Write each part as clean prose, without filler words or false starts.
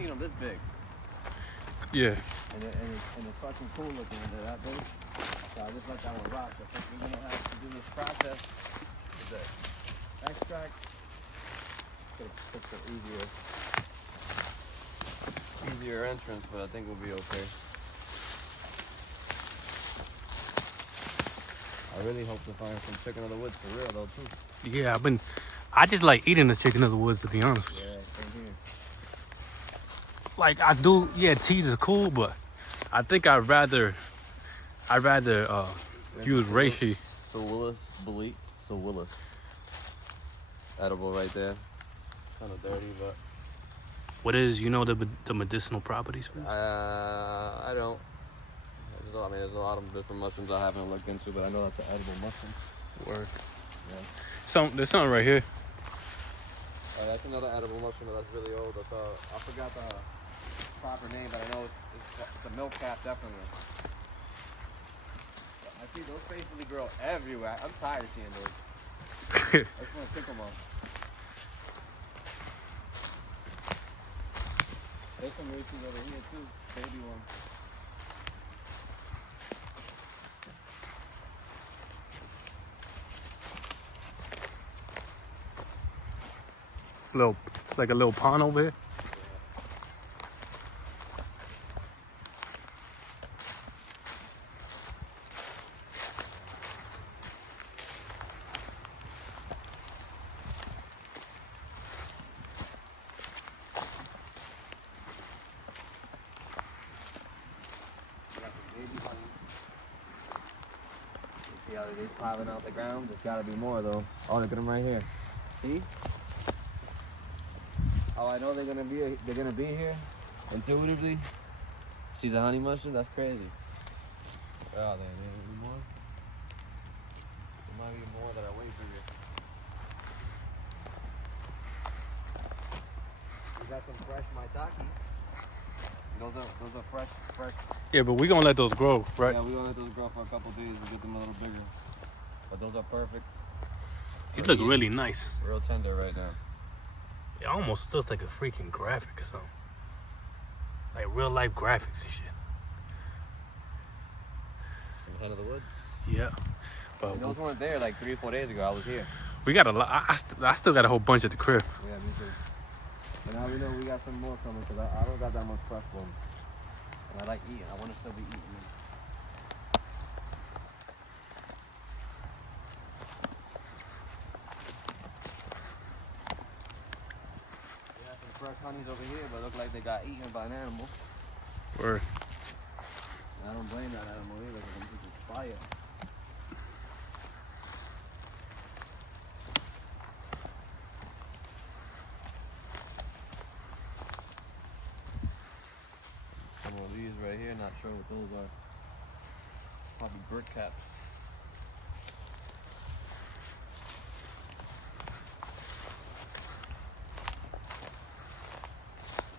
seen them this big. Yeah. And it's fucking cool looking when they're that big. So I just let that one rock. But since we're gonna have to do this process with the extract, it's an easier entrance, but I think we'll be okay. I really hope to find some chicken of the woods for real though too. Yeah, I just like eating the chicken of the woods, to be honest with you. Yeah, same here. Like I do, yeah, cheese is cool, but I think I'd rather use reishi. Willis. Edible right there. Kind of dirty, but What is, the medicinal properties for this? I don't. There's a lot of different mushrooms I haven't looked into, but I know that's an edible mushroom. Word. Yeah. There's something right here. That's another edible mushroom, but that's really old. I forgot the proper name, but I know it's a milk cap, definitely. I see those basically grow everywhere. I'm tired of seeing those. I just want to pick them up. There's some Reishis over here too, baby ones. It's like a little pond over here. See how they're piling out the ground? There's gotta be more though. Oh, look at them right here. See? Oh, I know they're gonna be here intuitively. See the honey mushroom? That's crazy. Oh, there may be more. There might be more that are way bigger. We got some fresh maitake. Those are fresh. Yeah, but we're gonna let those grow, right? Yeah, we're gonna let those grow for a couple days and get them a little bigger. But those are perfect. These look really nice. Real tender right now. It almost looks like a freaking graphic or something. Like real life graphics and shit. Some hen of the woods. Yeah. But those weren't there like 3 or 4 days ago. I was here. we got a lot. I still got a whole bunch at the crib. Yeah, me too. But now we know we got some more coming because I don't got that much fresh ones. And I like eating. I want to still be eating them. Fresh honeys over here, but look like they got eaten by an animal. Word. And I don't blame that animal either because I'm just fire. Some of these right here, not sure what those are. Probably brick caps.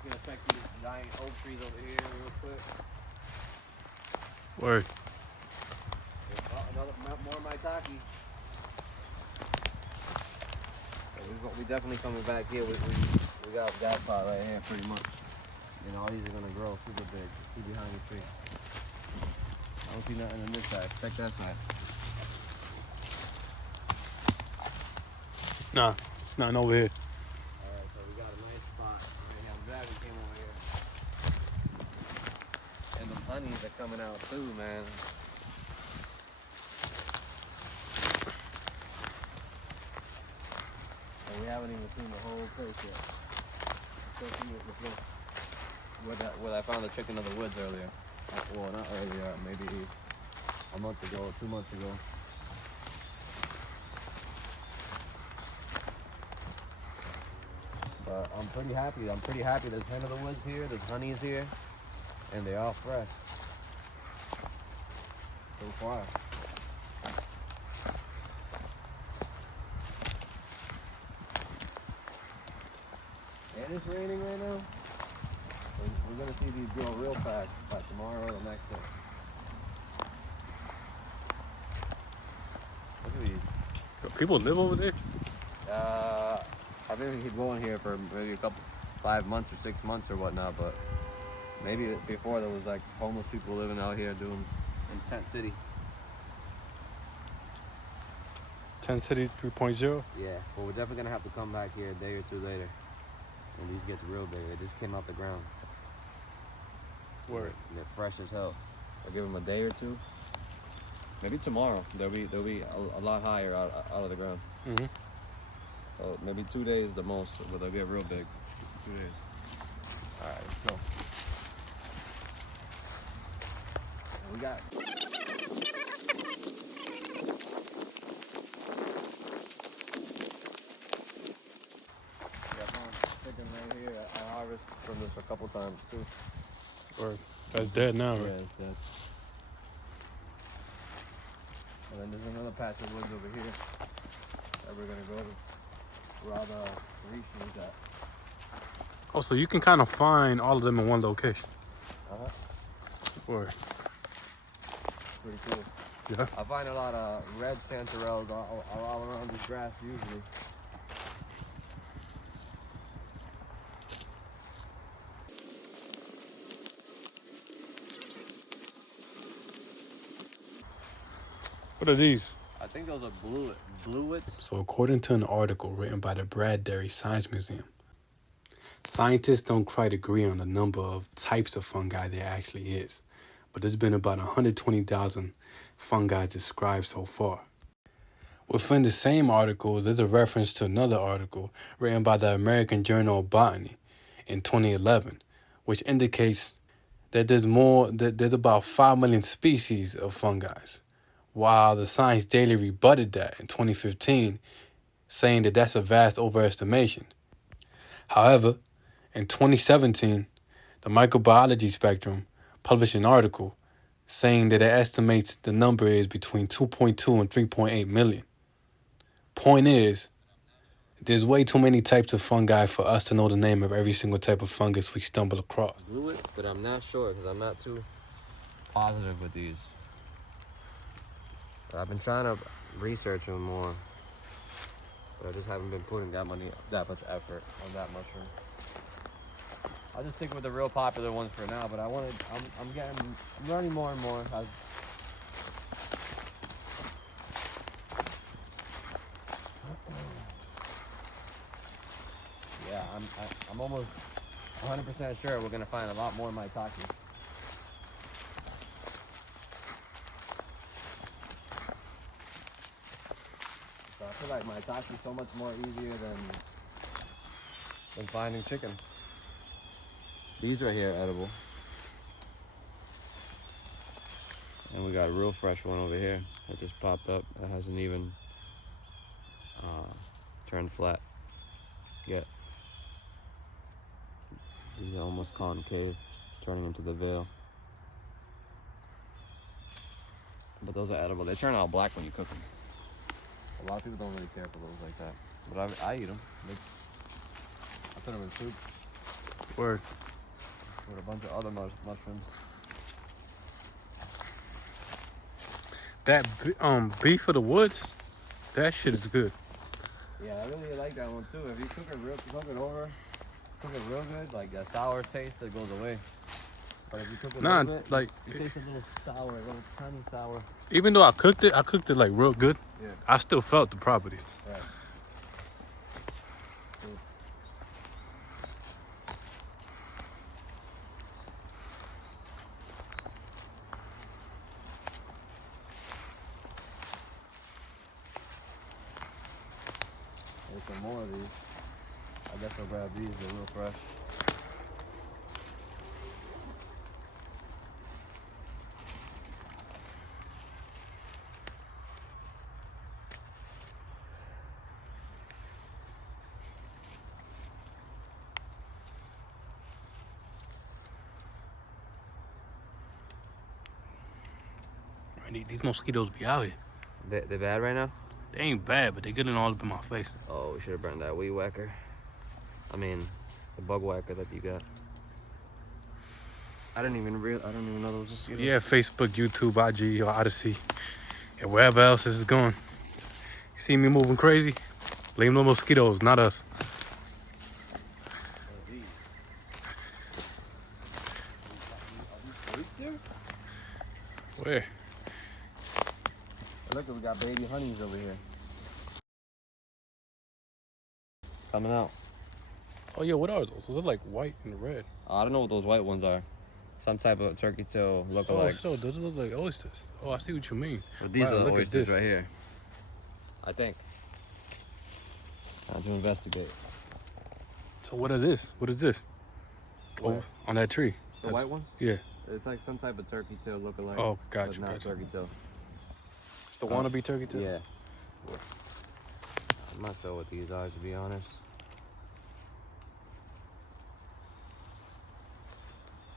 Gonna check these giant oak trees over here real quick. Word. More maitake. We definitely coming back here. We got a jackpot right here pretty much. And all these are gonna grow super big. See behind the tree. I don't see nothing on this side. Check that side. Nah, nothing over here. Alright, so we got a nice spot. I'm glad we came over here. And the honeys are coming out too, man. And we haven't even seen the whole place yet. Where I found the chicken of the woods earlier. Well, not earlier, maybe a month ago, 2 months ago. But I'm pretty happy. There's hen of the woods here, there's honeys here, and they're all fresh. So far. And it's raining right now. We're gonna see these grow real fast by tomorrow or the next day. Look at these. People live over there? I think he's going here for maybe a 5 months or 6 months or whatnot, but maybe before there was like homeless people living out here doing in Tent City. Tent City 3.0. Yeah, but we're definitely gonna have to come back here a day or two later when these gets real big. They just came out the ground. Word. They're fresh as hell. I'll give them a day or two. Maybe tomorrow they'll be a lot higher out of the ground. Mm-hmm. So maybe 2 days the most, but they'll get real big. 2 days. All right, let's go. And we got. Chicken right here. I harvest from this a couple times too. Word. That's dead now, Yeah, right? it's dead. And then there's another patch of woods over here that we're gonna go to. Where all the Reishi is at. Oh, so you can kind of find all of them in one location. Word. Pretty cool. Yeah. I find a lot of red chanterelles all around this grass usually. What are these? I think those are bluets. So according to an article written by the Bradbury Science Museum, scientists don't quite agree on the number of types of fungi there actually is, but there's been about 120,000 fungi described so far. Within the same article, there's a reference to another article written by the American Journal of Botany in 2011, which indicates that there's about 5 million species of fungi, while the Science Daily rebutted that in 2015, saying that that's a vast overestimation. However, in 2017, the Microbiology Spectrum published an article saying that it estimates the number is between 2.2 and 3.8 million. Point is, there's way too many types of fungi for us to know the name of every single type of fungus we stumble across. Bluets, but I'm not sure because I'm not too positive with these. But I've been trying to research them more, but I just haven't been putting that much effort on that mushroom. I'll just stick with the real popular ones for now, but I'm learning more and more. Yeah, I'm almost 100% sure we're gonna find a lot more maitake. So I feel like maitake is so much more easier than finding chicken. These right here are edible. And we got a real fresh one over here that just popped up. That hasn't even turned flat yet. These are almost concave, turning into the veil. But those are edible. They turn out black when you cook them. A lot of people don't really care for those like that. But I eat them. I put them in soup. Word. With a bunch of other mushrooms. That beef of the woods, that shit is good. Yeah, I really like that one too. If you cook it real good, like that sour taste that goes away. But if you cook it a little bit, like it tastes a little sour, a little tiny sour. Even though I cooked it like real good. Yeah. I still felt the properties. Right. There's some more of these. I guess I'll grab these. They're real fresh. These mosquitoes be out here. They bad right now? They ain't bad, but they getting all up in my face. Oh, we should have burned that weed whacker. I mean, the bug whacker that you got. I don't even know those mosquitoes. Yeah, Facebook, YouTube, IG, or Odyssey, and wherever else this is going. You see me moving crazy? Blame the mosquitoes, not us. Oh, geez. fair. Look, we got baby honeys over here. Coming out. Oh yeah, what are those? Those are like white and red. I don't know what those white ones are. Some type of turkey tail Oh, look-alike. so those look like oysters. Oh, I see what you mean. But these Wow, are the look at oysters this. right here. I think. Time to investigate. So what are this? What is this? Where? Oh, on that tree. The white ones? Yeah. It's like some type of turkey tail look-alike. Oh, gotcha, But not gotcha. turkey tail. It's the wannabe turkey tail? Yeah. I'm not sure what these are, to be honest.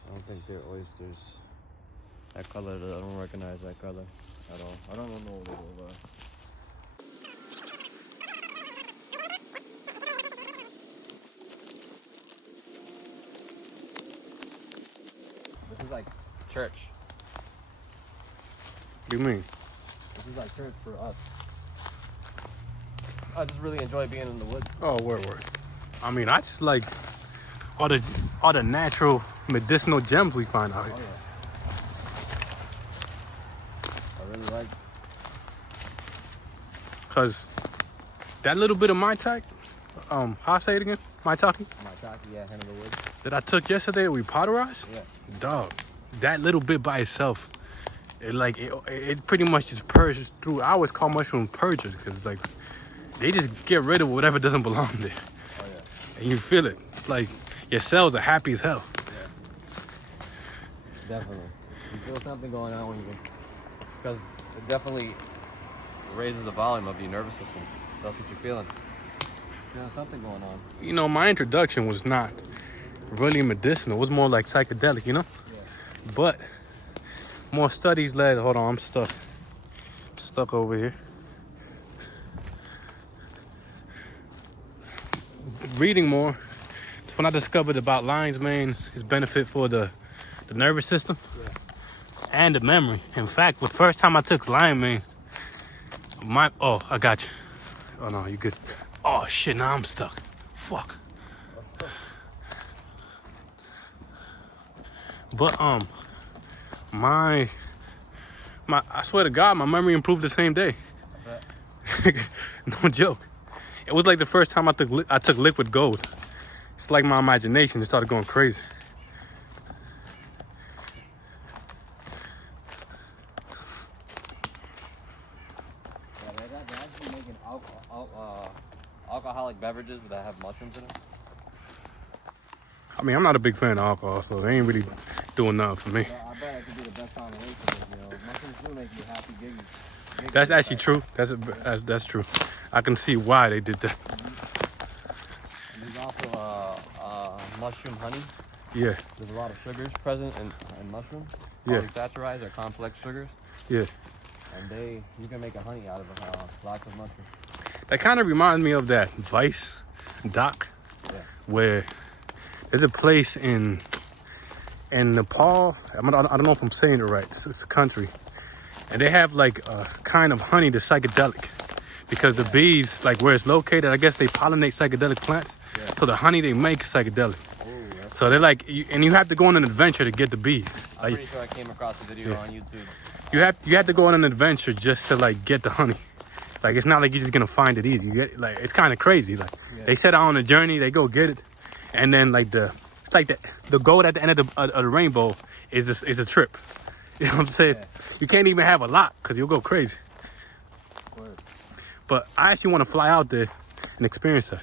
I don't think they're oysters. That color, I don't recognize that color at all. I don't know what those are. This is like church. What do you mean? This is like church for us. I just really enjoy being in the woods. Oh, word. I mean, I just like all the natural medicinal gems we find out here. Oh, yeah. I really like. Cause that little bit of maitake, how I say it again? Maitake? Maitake, yeah, hen of the woods. That I took yesterday we poterized? Yeah. Dog, that little bit by itself, it pretty much just purges through. I always call mushroom purges because like they just get rid of whatever doesn't belong there. Oh yeah. And you feel it. It's like your cells are happy as hell. Yeah. Definitely. You feel something going on when you, because it definitely raises the volume of your nervous system. That's what you're feeling. Feeling something going on. You know, my introduction was not really medicinal. It was more like psychedelic, you know? Yeah. But more studies led. Hold on, I'm stuck. Stuck over here. Reading more. That's when I discovered about lion's mane, its benefit for the nervous system and the memory. In fact, the first time I took lion mane, I got you. Oh no, you good. Oh shit, now I'm stuck. Fuck. But I swear to God, my memory improved the same day. No joke. It was like the first time I took liquid gold. It's like my imagination just started going crazy. Yeah, they're actually making alcoholic beverages that have mushrooms in it. I mean, I'm not a big fan of alcohol, so they ain't really doing nothing for me. Well, I bet it could be the best combination. You know, mushrooms do make you happy, giggy. That's actually true. That's true. I can see why they did that. And there's also mushroom honey. Yeah, There's a lot of sugars present in mushrooms. Yeah. Polysaccharides are complex sugars, yeah. and you can make a honey out of lots of mushrooms. That kind of reminds me of that Vice doc, Yeah. where there's a place in Nepal. I don't know if I'm saying it right. It's a country, and they have like a kind of honey that's psychedelic, because the bees, like where it's located, I guess they pollinate psychedelic plants. Yeah. So the honey they make is psychedelic. Oh, that's So they're like, and you have to go on an adventure to get the bees. I'm Like pretty sure I came across a video on YouTube. you have to go on an adventure just to like get the honey. Like it's not like you're just gonna find it easy. You get like it's kind of crazy. Like they set out on a journey, they go get it, and then like it's like the gold at the end of the rainbow is a trip. You know what I'm saying? Yeah. You can't even have a lot because you'll go crazy. Word. But I actually want to fly out there and experience that.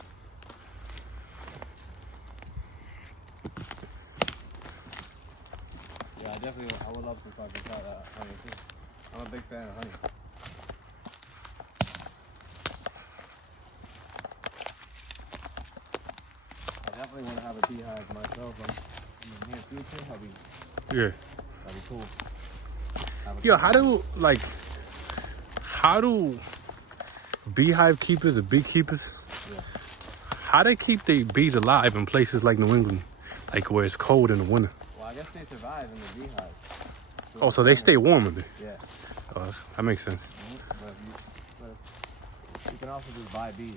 Yeah, I would love to fucking try that honey too. I'm a big fan of honey. I definitely want to have a beehive myself in the near future. Yeah. That'd be cool. Yo, how do beehive keepers or beekeepers, how they keep their bees alive in places like New England, like where it's cold in the winter? Well, I guess they survive in the beehive. Oh, so they stay warm a bit. Yeah. Oh, that makes sense. But you can also just buy bees.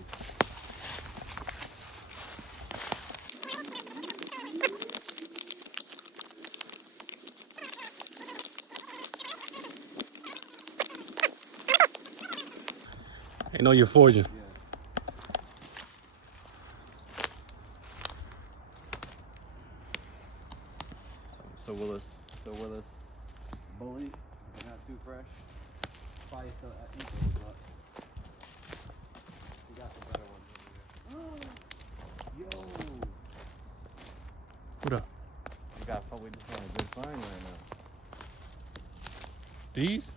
I know you're foraging. Yeah. So will this bully, they're not too fresh. Probably still eat those, but we got some better ones over here. Yo! What up? We just got a good find right now. These?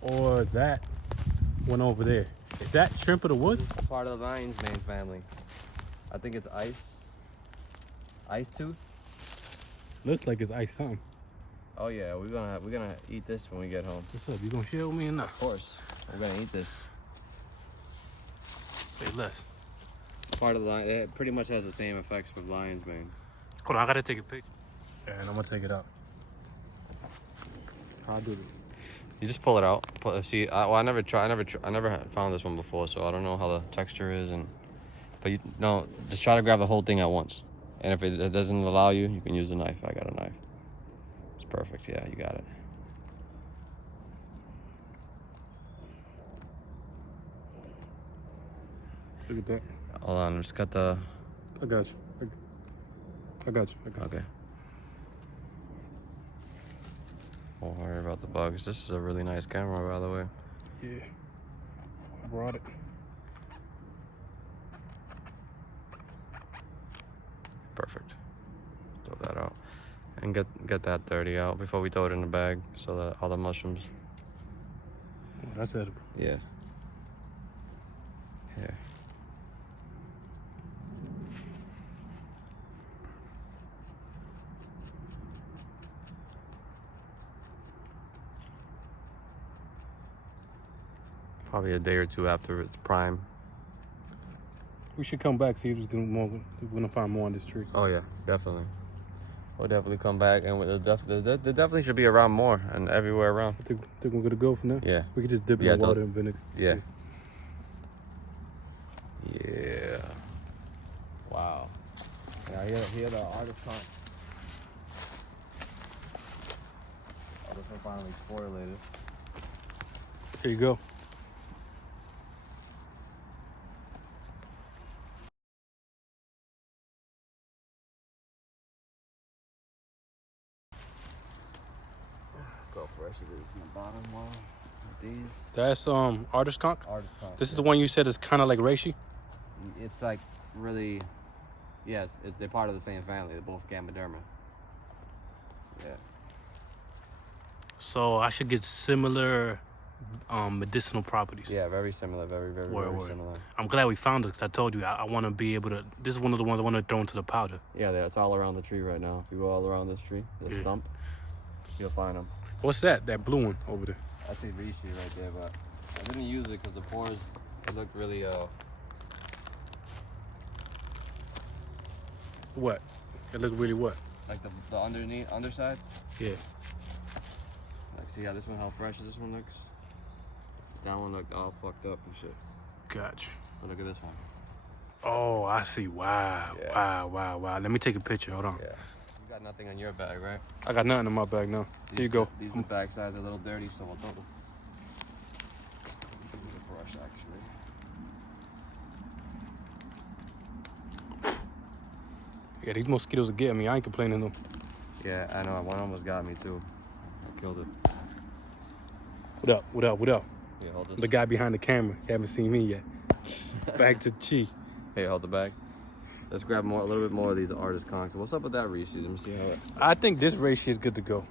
Or that one over there? Is that shrimp of the woods? It's part of the lion's mane family. I think it's ice tooth. Looks like it's ice something. Oh yeah, we're gonna eat this when we get home. What's up? You gonna share with me or not? Of course, we're gonna eat this. Say less. It's part of the lion. It pretty much has the same effects with lion's mane. Hold on, I gotta take a picture. And I'm gonna take it out. How I do this? You just pull it out. See, I never found this one before, so I don't know how the texture is. But just try to grab the whole thing at once. And if it doesn't allow you, you can use a knife. I got a knife. It's perfect. Yeah, you got it. Look at that. Hold on, just cut the. I got you. I got you. Okay. Don't worry about the bugs. This is a really nice camera, by the way. Yeah. I brought it. Perfect. Throw that out. And get that dirty out before we throw it in the bag so that all the mushrooms. Oh, that's edible. Yeah. Here. Probably a day or two after it's prime. We should come back, see if we're gonna find more on this tree. Oh yeah, definitely. We'll definitely come back, and there definitely should be around more and everywhere around. I think we're gonna go from there. Yeah. We could just dip it in water and vinegar. Yeah. Yeah. Wow. Yeah, here the artist hunt. Oh, this one finally spoilated. Here you go. Go fresh it is in the bottom one. These. That's artist conch. Artist conch. This is the one you said is kind of like reishi. It's like really, yes. They're part of the same family. They're both Ganoderma. Yeah. So I should get similar medicinal properties. Yeah, very similar. Very similar. I'm glad we found it because I told you I want to be able to. This is one of the ones I want to throw into the powder. Yeah, it's all around the tree right now. If you go all around this tree, the stump, you'll find them. What's that? That blue one over there? That's a Reishi right there, but I didn't use it because the pores, it looked really What? It looked really what? like the underside. Yeah. Like, see how this one, how fresh this one looks? That one looked all fucked up and shit. Gotcha. But look at this one. Oh, I see. Wow. Yeah. Wow. Let me take a picture. Hold on. Yeah. You got nothing in your bag, right? I got nothing in my bag now. Here you go. These bag size are a little dirty, so we'll throw them. Use a brush, actually. Yeah, these mosquitoes are getting me. I ain't complaining though. Yeah, I know. One almost got me too. I killed it. What up? Yeah, hold this. The guy behind the camera. You haven't seen me yet. Back to Chi. Hey, hold the bag. Let's grab a little bit more of these artist conchs. What's up with that Reishi? Let me see how it. I think this reishi is good to go.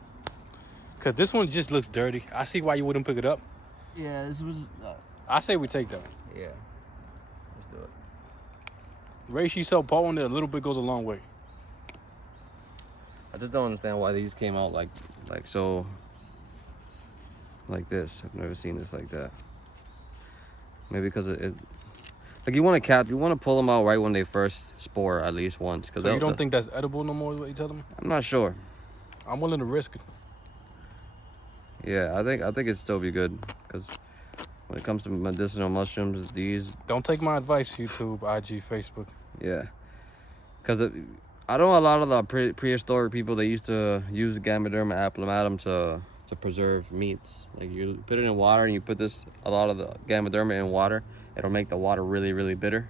Cause this one just looks dirty. I see why you wouldn't pick it up. Yeah, this was. I say we take that. Yeah, let's do it. Reishi so potent that a little bit goes a long way. I just don't understand why these came out like so. Like this. I've never seen this like that. Maybe because it like you want to pull them out right when they first spore at least once. So you don't think that's edible no more? Is what you telling me? I'm not sure. I'm willing to risk it. Yeah, I think it'd still be good because when it comes to medicinal mushrooms, these. Don't take my advice, YouTube, IG, Facebook. Yeah, because I know a lot of the prehistoric people, they used to use Ganoderma applimatum to preserve meats. Like you put it in water and you put a lot of the Ganoderma in water, it'll make the water really, really bitter.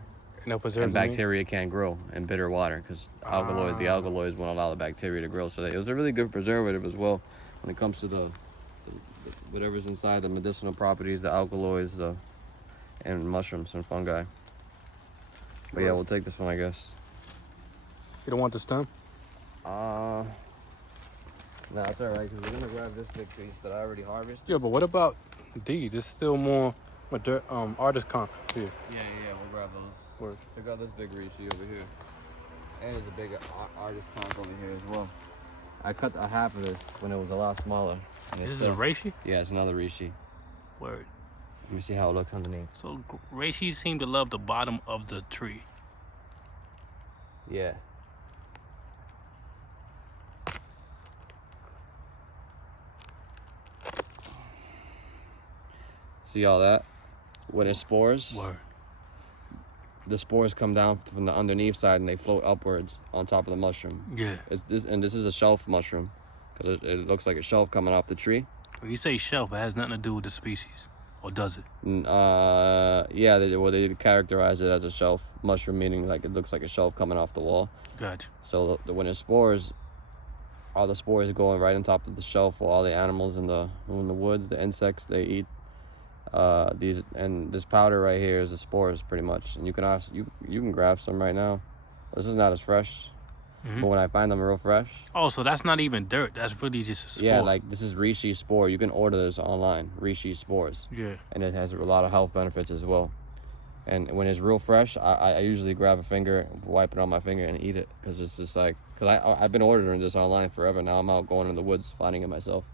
And bacteria can't grow in bitter water because the alkaloids won't allow the bacteria to grow. So it was a really good preservative as well when it comes to the whatever's inside, the medicinal properties, the alkaloids, and mushrooms and fungi. But yeah, we'll take this one, I guess. You don't want the stem? No, it's all right because we're gonna grab this big piece that I already harvested. Yeah, but what about these? There's still more artist conch here. Yeah, we'll grab those. Word. Check out this big reishi over here. And there's a big artist conch over here as well. I cut a half of this when it was a lot smaller. This is a reishi? Yeah, it's another reishi. Word. Let me see how it looks underneath. So reishi seem to love the bottom of the tree. Yeah. See all that? When it's spores, Word. the spores come down from the underneath side and they float upwards on top of the mushroom. Yeah. This is a shelf mushroom because it looks like a shelf coming off the tree. When you say shelf, it has nothing to do with the species, or does it? Yeah, they characterize it as a shelf mushroom, meaning like it looks like a shelf coming off the wall. Gotcha. So when it's spores, all the spores going right on top of the shelf for all the animals in the woods, the insects they eat. This powder right here is the spores pretty much, and you can grab some right now. This is not as fresh, but when I find them real fresh. Oh, so that's not even dirt. That's really just a spore. Yeah, like this is Reishi spore. You can order this online, Reishi spores. Yeah. And it has a lot of health benefits as well. And when it's real fresh, I usually grab a finger, wipe it on my finger, and eat it because it's just like I've been ordering this online forever. Now I'm out going in the woods finding it myself,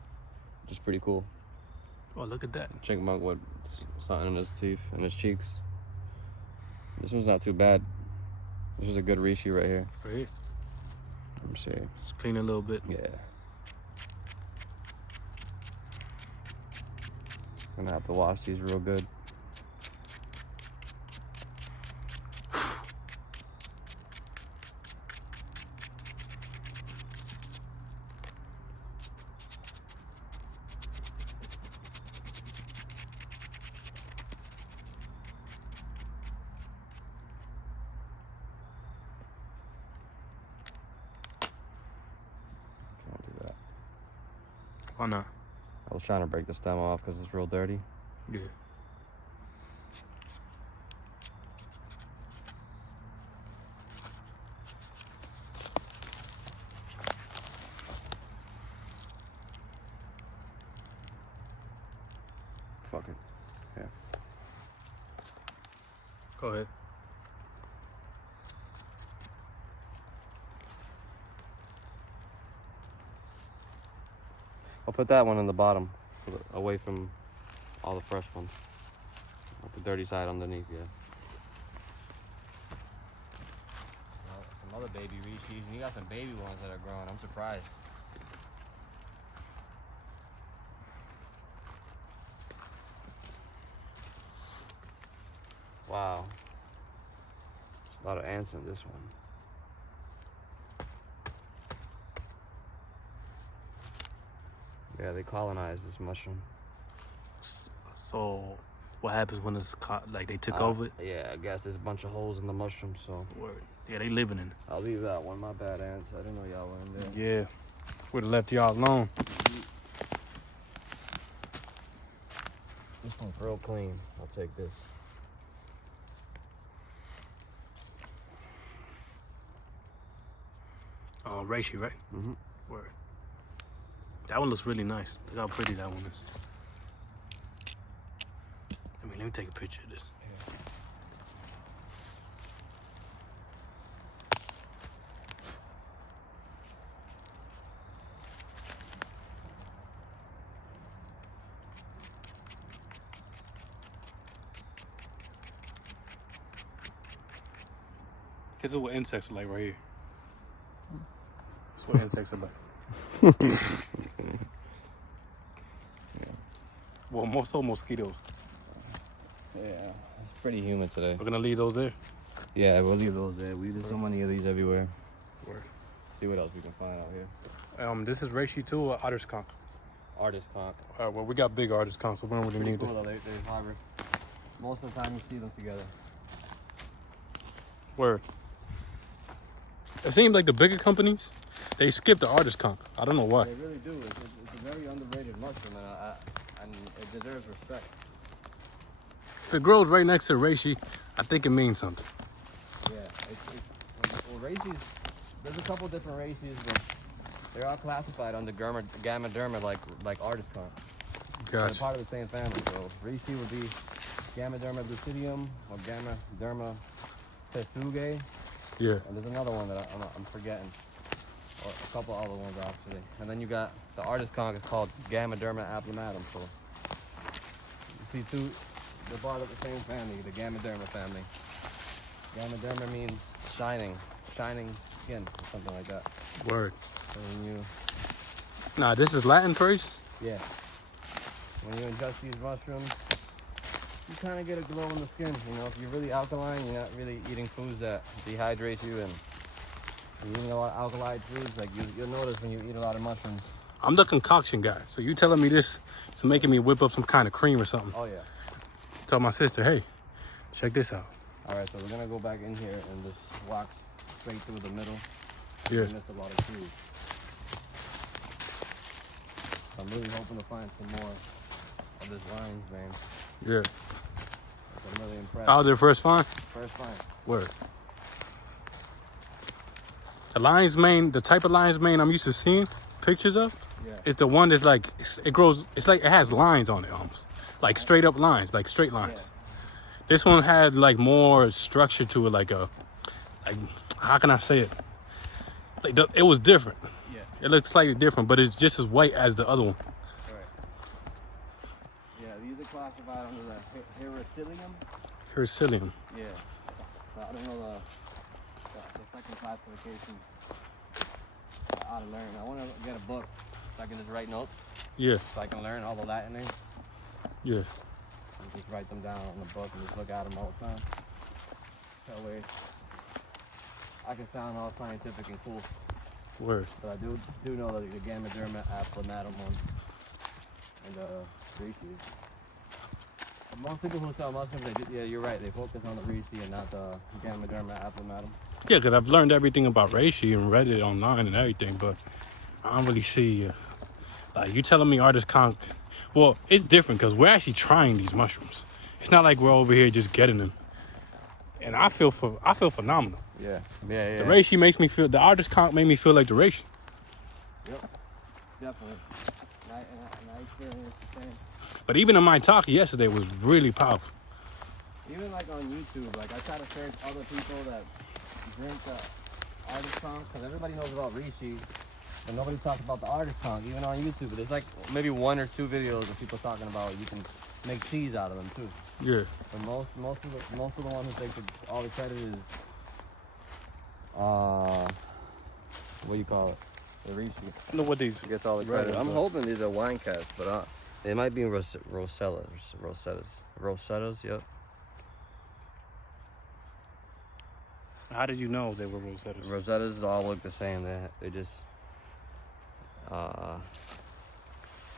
which is pretty cool. Oh, look at that. Chipmunk with something in his teeth and his cheeks. This one's not too bad. This is a good reishi right here. Right here. Let me see. Just clean it a little bit. Yeah. I'm gonna have to wash these real good. Why not? I was trying to break the stem off because it's real dirty. Yeah. Fuck it. Yeah. Go ahead. I'll put that one in the bottom, so that away from all the fresh ones. With the dirty side underneath, yeah. Well, some other baby Reishis, and you got some baby ones that are growing. I'm surprised. Wow. There's a lot of ants in this one. Yeah, they colonized this mushroom. So, what happens when it's like they took over it? Yeah, I guess there's a bunch of holes in the mushroom, so. Word. Yeah, they living in it. I'll leave that one. My bad, ants. I didn't know y'all were in there. Yeah, would have left y'all alone. This one's real clean. I'll take this. Reishi, right? Mm-hmm. Word. That one looks really nice. Look how pretty that one is. Let me take a picture of this. Yeah. This is what insects are like right here. That's what insects are like. Well, more so mosquitoes. Yeah, it's pretty humid today. We're gonna leave those there. Yeah, we'll leave those there. There's so many of these everywhere. Word. See what else we can find out here. This is reishi too, or otter's conch? artist conch. All right, well, we got big artist conch, so we don't really Pretty need cool that. though. They hybrid. Most of the time you see them together. Word. It seems like the bigger companies, they skip the artist conch. I don't know why. They really do. It's a very underrated mushroom, and it deserves respect. If it grows right next to reishi, I think it means something. Yeah, well, Reishi's, there's a couple different Reishis, but they're all classified under gamma derma like artist conch. They're Gotcha. part of the same family, so Reishi would be gamma derma lucidium or gamma derma tesuge, Yeah. and there's another one that I'm forgetting, or a couple other ones actually. And then you got the artist conch is called gamma derma ablomatum. So you see two, they're part of the same family, the gamma derma family. Gamma derma means shining skin or something like that. Word. So when you Nah, this is Latin first? Yeah. When you ingest these mushrooms, you kind of get a glow in the skin. You know, if you're really alkaline, you're not really eating foods that dehydrate you, and you're eating a lot of alkali foods, like you'll notice when you eat a lot of mushrooms. I'm the concoction guy. So you telling me this is making me whip up some kind of cream or something. Oh, yeah. Tell my sister, hey, check this out. All right, so we're going to go back in here and just walk straight through the middle. Yeah. We missed a lot of trees. I'm really hoping to find some more of this lion's mane. Yeah. I'm really impressed. How's your first find? First find. Word. The lion's mane, the type of lion's mane I'm used to seeing pictures of, Yeah. is the one that's like, it grows, it's like it has lines on it almost. Like straight up lines, like straight lines. Yeah. This one had like more structure to it, like how can I say it? Like it was different. Yeah. It looks slightly different, but it's just as white as the other one. Right. Yeah, these are classified under the Heracillium. Heracillium. Yeah. So I don't know the second classification. I ought to learn. I want to get a book so I can just write notes. Yeah, So I can learn all the Latin names. yeah. And just write them down on the book and just look at them all the time. That way I can sound all scientific and cool. Word. But I do know that the gamma derma ablomatum one and Reishi. Most people who sell mushrooms, yeah, you're right. They focus on the Reishi and not the gamma derma ablomatum. Yeah, because I've learned everything about reishi and read it online and everything, but I don't really see, like, you telling me artist conch. Well, it's different because we're actually trying these mushrooms. It's not like we're over here just getting them. And I feel phenomenal. Yeah, yeah, yeah. The reishi makes me feel, the artist conch made me feel like the reishi. Yep, definitely. And I experienced the same. But even in my talk yesterday was really powerful. Even like on YouTube, like I try to search other people that drink artist conch, because everybody knows about Reishi, but nobody talks about the artist conch, even on YouTube. There's like maybe 1 or 2 videos of people talking about you can make cheese out of them too. Yeah. But most of the ones who take all the credit is what do you call it? The Reishi. I know what these Gets all the credit. I'm hoping these are wine casts, but they might be rosellas. Rosettas, yep. How did you know they were rosettas? Rosettas all look the same. They just, I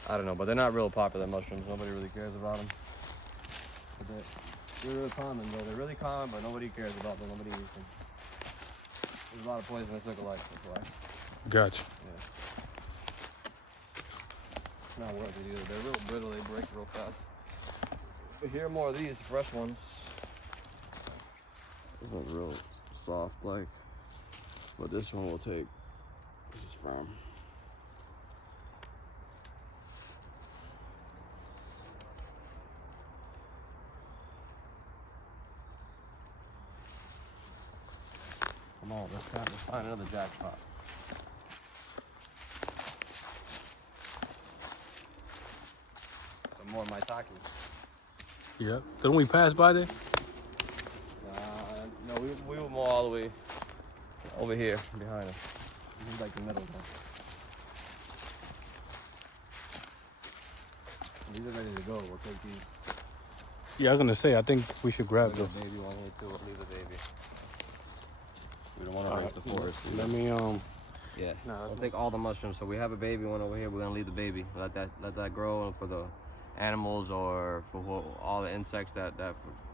don't know, but they're not real popular mushrooms. Nobody really cares about them. But they're real common though. They're really common, but nobody cares about them. Nobody eats them. There's a lot of poisonous lookalikes, that's why. Gotcha. Yeah. It's not worth it either. They're real brittle. They break real fast. But here are more of these fresh ones. This one's real soft, like. But this one will take. This is firm. Come on, let's find another jackpot. Some more maitake. Yeah. Didn't we pass by there? No, we were more all the way over here behind us. This is like the middle one. These are ready to go. We'll take these. Yeah, I was gonna say I think we should grab Leave those. the baby one here too. Leave the baby. We don't want to raise the forest. Let me Yeah. No, We'll take all the mushrooms. So we have a baby one over here. We're gonna leave the baby. Let that grow for the animals or for all the insects that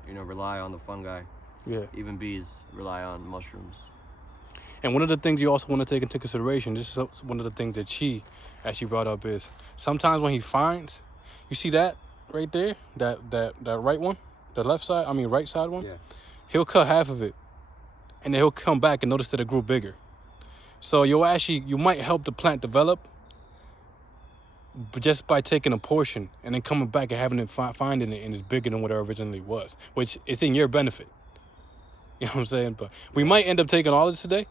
rely on the fungi. Yeah. Even bees rely on mushrooms. And one of the things you also want to take into consideration, this is one of the things that she actually brought up, is sometimes when he finds, you see that right there, that right one, the right side one, Yeah. he'll cut half of it, and then he'll come back and notice that it grew bigger. So you might help the plant develop, but just by taking a portion and then coming back and having it finding it and it's bigger than what it originally was, which is in your benefit. You know what I'm saying? But we might end up taking all of this today.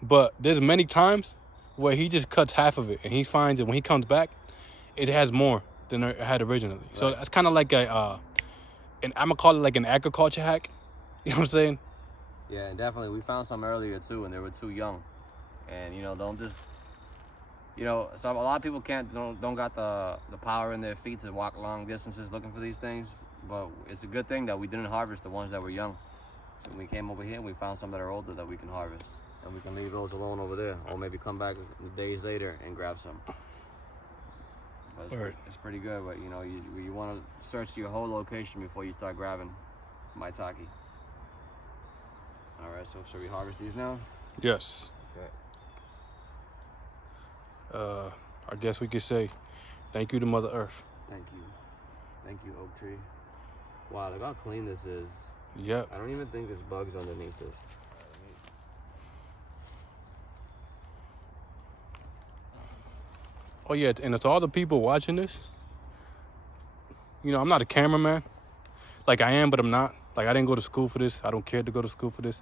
But there's many times where he just cuts half of it and he finds it when he comes back, it has more than it had originally. Right. So that's kind of like I'm gonna call it like an agriculture hack. You know what I'm saying? Yeah, and definitely we found some earlier too, and they were too young. And don't just, so a lot of people don't got the power in their feet to walk long distances looking for these things. But it's a good thing that we didn't harvest the ones that were young. So we came over here and we found some that are older that we can harvest. And we can leave those alone over there, or maybe come back days later and grab some. But it's pretty good, but you want to search your whole location before you start grabbing maitake. All right, so should we harvest these now? Yes. Okay. I guess we could say thank you to Mother Earth. Thank you, oak tree. Wow, look how clean this is. Yep. I don't even think there's bugs underneath this. Oh yeah, and it's all the people watching this. I'm not a cameraman. Like I am, but I'm not. Like I didn't go to school for this. I don't care to go to school for this.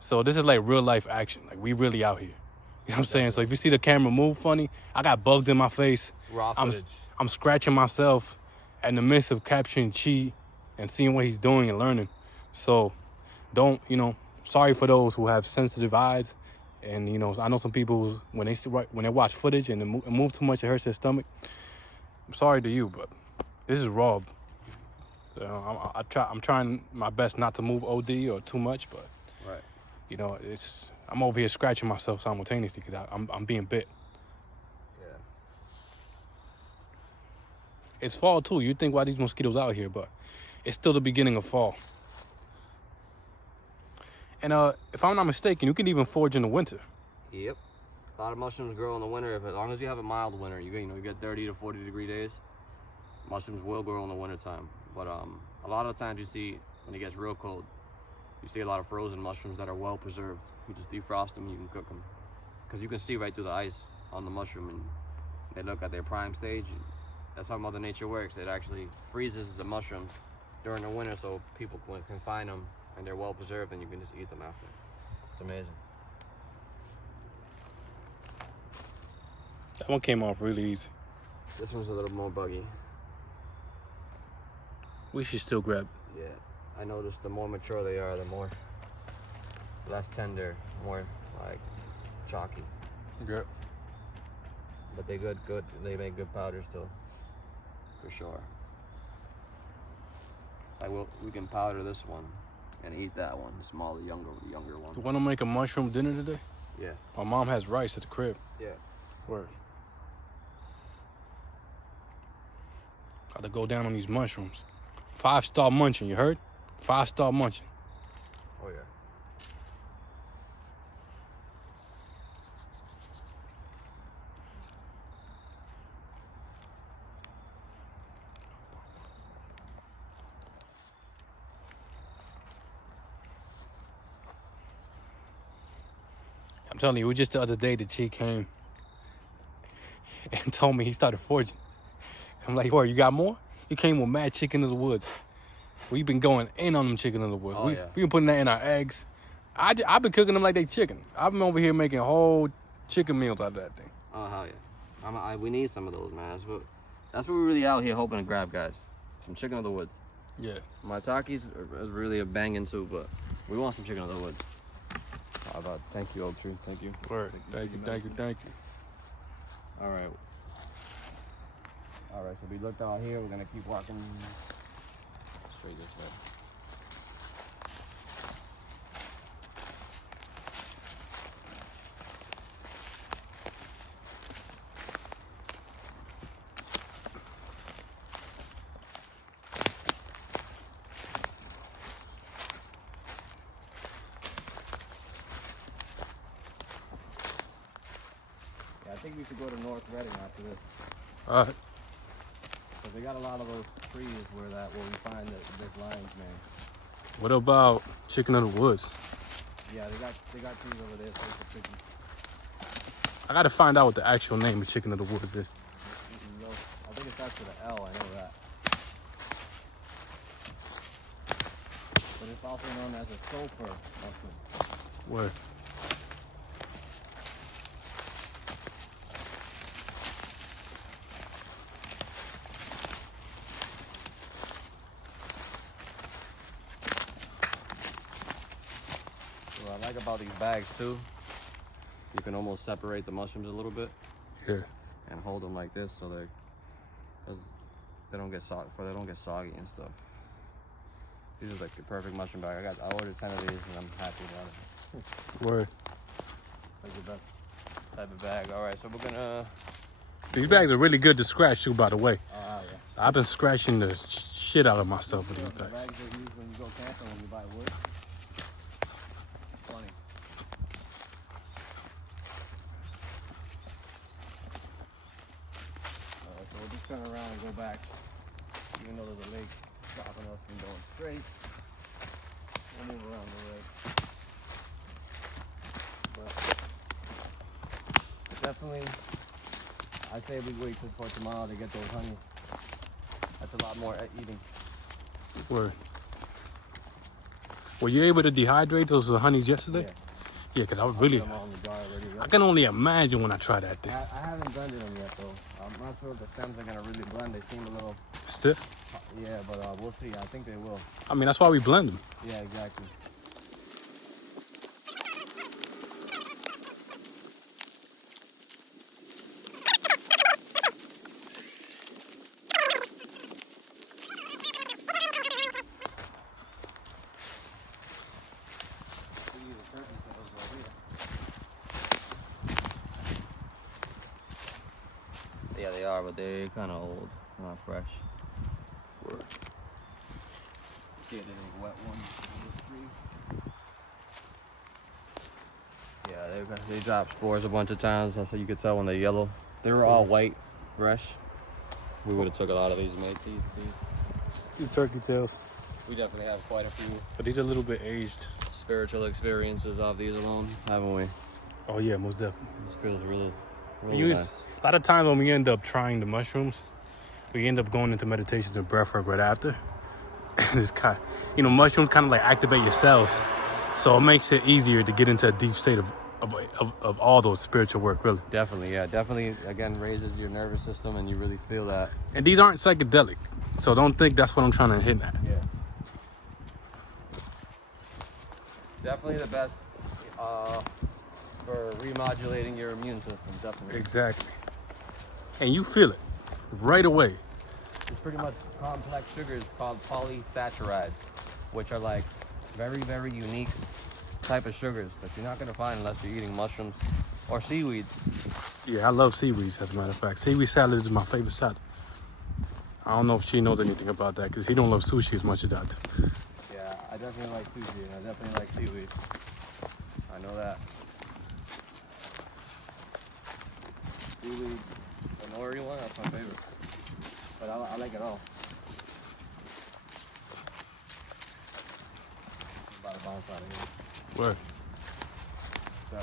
So this is like real life action. Like we really out here. You know what I'm saying? So if you see the camera move funny, I got bugs in my face. Raw footage. I'm scratching myself in the midst of capturing Chi and seeing what he's doing and learning. So don't, sorry for those who have sensitive eyes. And, I know some people, when they watch footage and it move too much, it hurts their stomach. I'm sorry to you, but this is raw. So I'm trying my best not to move OD or too much, but, right. I'm over here scratching myself simultaneously because I'm being bit. Yeah. It's fall, too. You'd think why these mosquitoes out here, but it's still the beginning of fall. And if I'm not mistaken, you can even forage in the winter. Yep. A lot of mushrooms grow in the winter. As long as you have a mild winter, you get 30 to 40 degree days. Mushrooms will grow in the winter time. But a lot of times you see, when it gets real cold, you see a lot of frozen mushrooms that are well preserved. You just defrost them, you can cook them. Because you can see right through the ice on the mushroom, and they look at their prime stage. That's how Mother Nature works. It actually freezes the mushrooms during the winter so people can find them. And they're well preserved, and you can just eat them after. It's amazing. That one came off really easy. This one's a little more buggy. We should still grab. Yeah, I noticed the more mature they are, the more less tender, more like chalky. Yeah. But they good. They make good powder still, for sure. Like we can powder this one. And eat that one, the smaller, younger one. You want to make a mushroom dinner today? Yeah. My mom has rice at the crib. Yeah. Word. Got to go down on these mushrooms. 5-star munching, you heard? 5-star munching. Oh, yeah. I'm telling you, it was just the other day that she came and told me he started foraging. I'm like, "Where, you got more?" He came with mad chicken in the woods. We've been going in on them chicken in the woods. Oh, We've yeah. been putting that in our eggs. I've been cooking them like they chicken. I've been over here making whole chicken meals out of that thing. Oh, hell yeah. We need some of those, man. That's what we're really out here hoping to grab, guys. Some chicken of the woods. Yeah. Maitake's is really a banging too, but we want some chicken of the woods. How about, thank you, Oak Tree. Thank you. Word. Thank you. All right. So we looked out here. We're gonna keep walking straight this way. think we should go to North Reading after this. Alright. Because they got a lot of those trees where we find that this lion's mane. What about Chicken of the Woods? Yeah, they got trees over there, so for chicken. I gotta find out what the actual name of Chicken of the Woods is. I think it starts with an L, I know that. But it's also known as a sulfur mushroom. Word. What I like about these bags too, you can almost separate the mushrooms a little bit. Here. And hold them like this so they don't get soggy and stuff. These are like the perfect mushroom bag. I ordered 10 of these and I'm happy about it. Word. That's the best type of bag. All right, so we're gonna. These bags are really good to scratch too, by the way. Yeah. I've been scratching the shit out of myself with these The bags. bags they use when you go camping when you buy wood. Funny. Alright, so we'll just turn around and go back. Even though there's a lake stopping us from going straight, we'll move around the lake. But definitely, I say we wait till for tomorrow to get those honey. That's a lot more eating. Word. Were you able to dehydrate those honeys yesterday? Yeah. Yeah, because I was Put really. them all in the jar already. I can only imagine when I try that thing. I haven't blended them yet though. I'm not sure if the stems are gonna really blend. They seem a little Stiff? yeah, but we'll see. I think they will. I mean, that's why we blend them. Yeah, exactly. Yeah, they are, but they're kind of old, not fresh. Word. Yeah, they're wet ones. Yeah, they drop spores a bunch of times. That's how you could tell when they're yellow. They were all white, fresh. We would have took a lot of these and made these. These turkey tails. We definitely have quite a few But these are a little bit aged. spiritual experiences of these alone, haven't we? Oh, yeah, most definitely. This feels really You nice. A lot of times when we end up trying the mushrooms, we end up going into meditations and breath work right after. And it's kind of, mushrooms kind of like activate your cells. So it makes it easier to get into a deep state of all those spiritual work, really. Definitely, yeah. Definitely, again, raises your nervous system and you really feel that. And these aren't psychedelic. So don't think that's what I'm trying to hit at. Yeah. Definitely the best for remodulating your immune system, definitely. Exactly. And you feel it right away. It's pretty much complex sugars called polysaccharides, which are like very, very unique type of sugars that you're not going to find unless you're eating mushrooms or seaweeds. Yeah, I love seaweeds, as a matter of fact. Seaweed salad is my favorite salad. I don't know if she knows anything about that because he don't love sushi as much as I do. Yeah, I definitely like sushi and I definitely like seaweed. I know that. Seaweed, the nori one, that's my favorite. But I like it all. I'm about to bounce out of here. Word. So.